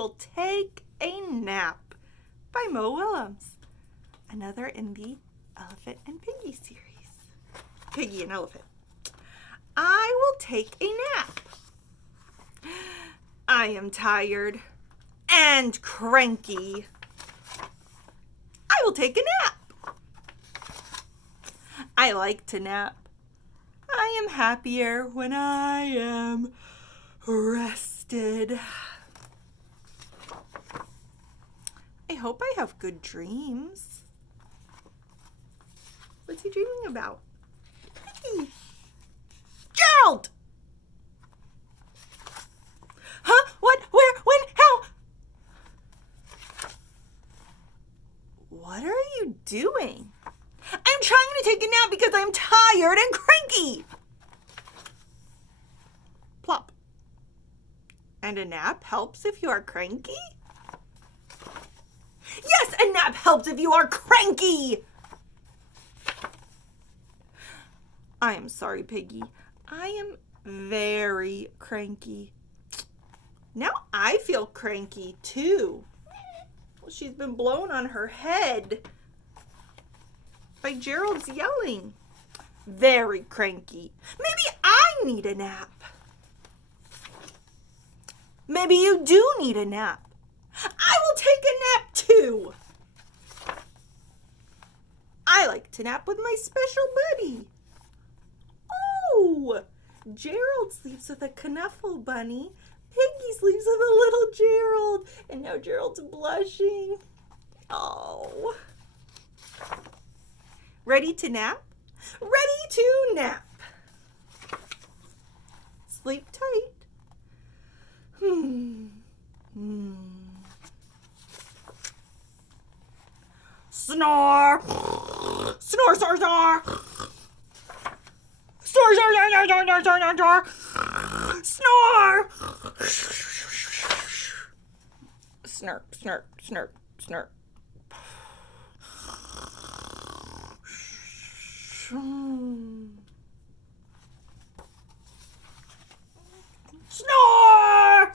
will take a nap by Mo Willems. Another in the Elephant and Piggie series. Piggie and Elephant. I will take a nap. I am tired and cranky. I will take a nap. I like to nap. I am happier when I am rested. I hope I have good dreams. What's he dreaming about? Hey, Gerald! Huh? What? Where? When? How? What are you doing? I'm trying to take a nap because I'm tired and cranky. Plop. And a nap helps if you are cranky? Yes, a nap helps if you are cranky. I am sorry, Piggie. I am very cranky. Now I feel cranky too. Well, she's been blown on her head by Gerald's yelling. Very cranky. Maybe I need a nap. Maybe you do need a nap. I will take a nap too. I like to nap with my special buddy. Oh, Gerald sleeps with a knuffle bunny. Piggie sleeps with a little Gerald. And now Gerald's blushing. Oh. Ready to nap? Ready to nap. Sleep tight. Snore. Snore, snore, snore. Snore, snore, snore, snore, snore, snore, snore. Snore. Snurp, snurp, snurp, snurp. Snore!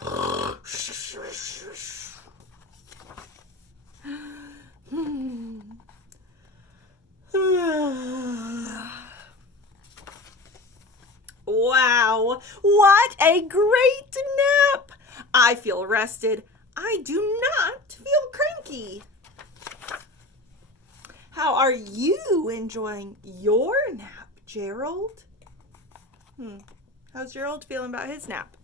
Wow, what a great nap! I feel rested. I do not feel cranky. How are you enjoying your nap, Gerald? How's Gerald feeling about his nap?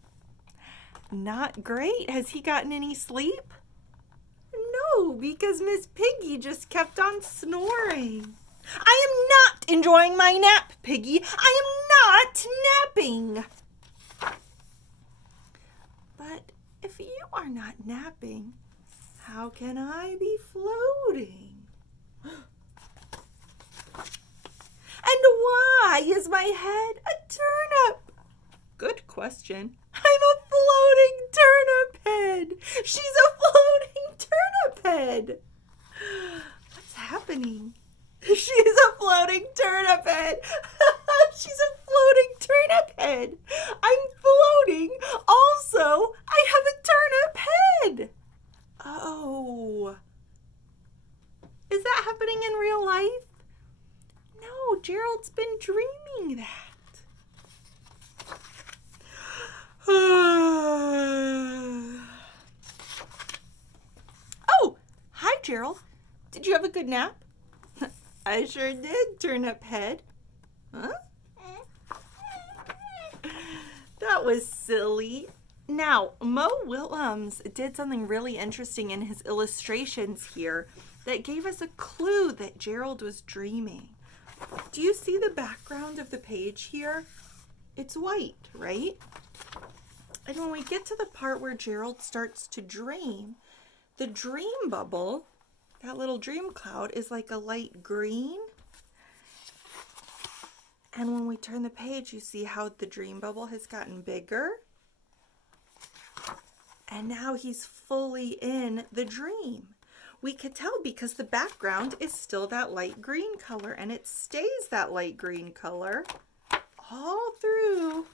Not great. Has he gotten any sleep? No, because Miss Piggie just kept on snoring. I am not enjoying my nap, Piggie. I am not napping. But if you are not napping, how can I be floating? And why is my head a turnip? Good question. I'm a floating turnip head. She's a floating turnip head. What's happening? She is a floating turnip head. She's a floating turnip head. I'm floating. Also, I have a turnip head. Oh. Is that happening in real life? No, Gerald's been dreaming that. Oh, hi, Gerald. Did you have a good nap? I sure did, turnip head. Huh? That was silly. Now, Mo Willems did something really interesting in his illustrations here that gave us a clue that Gerald was dreaming. Do you see the background of the page here? It's white, right? And when we get to the part where Gerald starts to dream, the dream bubble, that little dream cloud, is like a light green. And when we turn the page, you see how the dream bubble has gotten bigger. And now he's fully in the dream. We could tell because the background is still that light green color, and it stays that light green color all through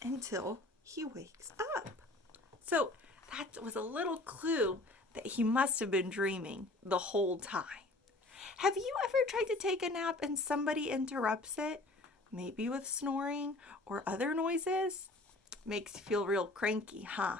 until he wakes up. So That was a little clue that he must have been dreaming the whole time. Have you ever tried to take a nap and somebody interrupts it? Maybe with snoring or other noises? Makes you feel real cranky, huh?